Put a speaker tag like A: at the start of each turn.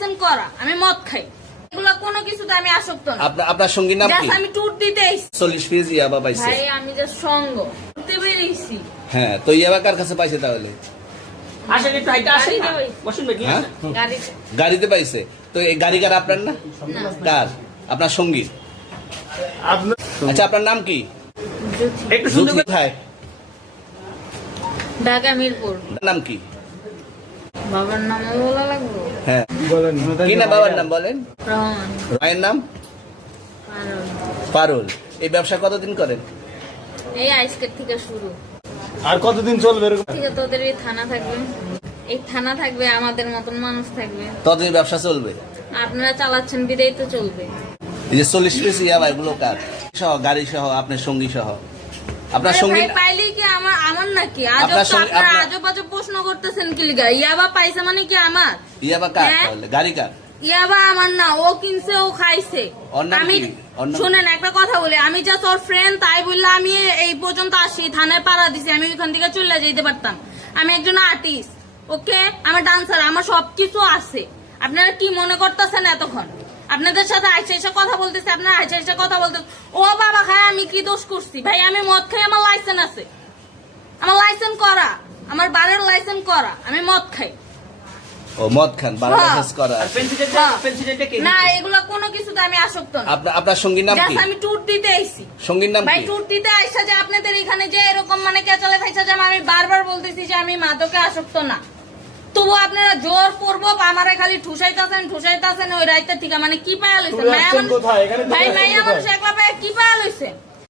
A: Licence করা আমি মদ খাই। এগুলো কোনো কিছুতে আমি আসক্ত না।
B: আপনার আপনার সঙ্গীর নাম কি?
A: আমি ট্যুর দিতে এসেছি।
B: চল্লিশ পিস ইয়াবা পাইছে।
A: ভাই আমি যে সঙ্গ। ঘুরতে বেরিয়েছি।
B: হ্যাঁ তো ইয়াবা কার কাছে পাইছে তাহলে?
C: আসেন একটু হাইটা আসেন
A: গাড়িতে
C: বসুন ভাই
B: হ্যাঁ?
A: গাড়িতে।
B: গাড়িতে পাইছে। তো এই গাড়ি কার আপনার না? কার? আপনার সঙ্গী আচ্ছা আপনার নাম কি।
C: একটু সুন্দর
B: কোথায়?
A: ঢাকা মিরপুর।
B: নাম কি?
A: বাবার নাম বলা লাগবো?
B: হ্যাঁ।
D: বলেন।
B: কি না বাবার নাম বলেন? মায়ের নাম?
A: পারুল।
B: এই ব্যবসা কতদিন করেন?
A: এই আজকের থেকে শুরু।
D: আর কতদিন চলবে এরকম?
A: থেকে তোদের এই থানা থাকবে। এই থানা থাকবে আমাদের মতন মানুষ থাকবে।
B: ততদিন ব্যবসা চলবে?
A: আপনারা চালাচ্ছেন বিদায় তো চলবে।
B: এই যে চল্লিশ পিস ইয়াবা এগুলো কার? সহ গাড়ি সহ আপনার সঙ্গী সহ আপনার সঙ্গী
A: পাইলে কি আমার আমার নাকি?
B: আপনার সঙ্গে-
A: আজব আজব প্রশ্ন করতেছেন কি লিগা? ইয়াবা পাইছে মানে কি আমার?
B: ইয়াবা কার?
A: হ্যাঁ?
B: তাহলে গাড়ি কার?
A: ইয়াবা আমার না ও কিনছে ও খাইছে। আমি শুনেন একটা কথা বলি। আমি জাস্ট ওর ফ্রেন্ড তাই বললে আমি এই পর্যন্ত আসি। থানায় পাড়া দিছি আমি ওইখান থেকে চলে যেতে পারতাম। আমি একজন আর্টিস্ট ওকে আমার ডান্সার আমার সবকিছু আছে। আপনারা কি মনে করতেছেন এতক্ষণ? আপনাদের সাথে আইসা এসে কথা বলতেছে আপনারা আইসা এসে কথা বলতেছে। ও বাবা খায় আমি কি দোষ করছি? ভাই আমি মদ খাই আমার লাইসেন্স আছে। আমার লাইসেন্স করা। আমার বারের লাইসেন্স করা। আমি মদ খাই।
B: ও মদ খান বারো
A: হ্যাঁ।
B: করা
A: হ্যাঁ। না এগুলো কোনো কিছুতে আমি আসক্ত না।
B: আপনার আপনার সঙ্গীর নাম কি?
A: আমি ট্যুর দিতে আইছি।
B: সঙ্গীর নাম
A: ভাই
B: কি?
A: ট্যুর দিতে আইসা যে আপনাদের এখানে যে এরকম মানে কেচালে খাইছা যে আমি বারবার বলতেছি যে আমি মাদকে আসক্ত না। তবু আপনারা জোর করব আমারে খালি ঠুসাইতাছেন ঠুসাইতাছেন ওই রাইতে ঠিক। মানে কি পায়া লইছেন ভাই মাইয়া মানুষ একলা পায়া কি পায়া লইছেন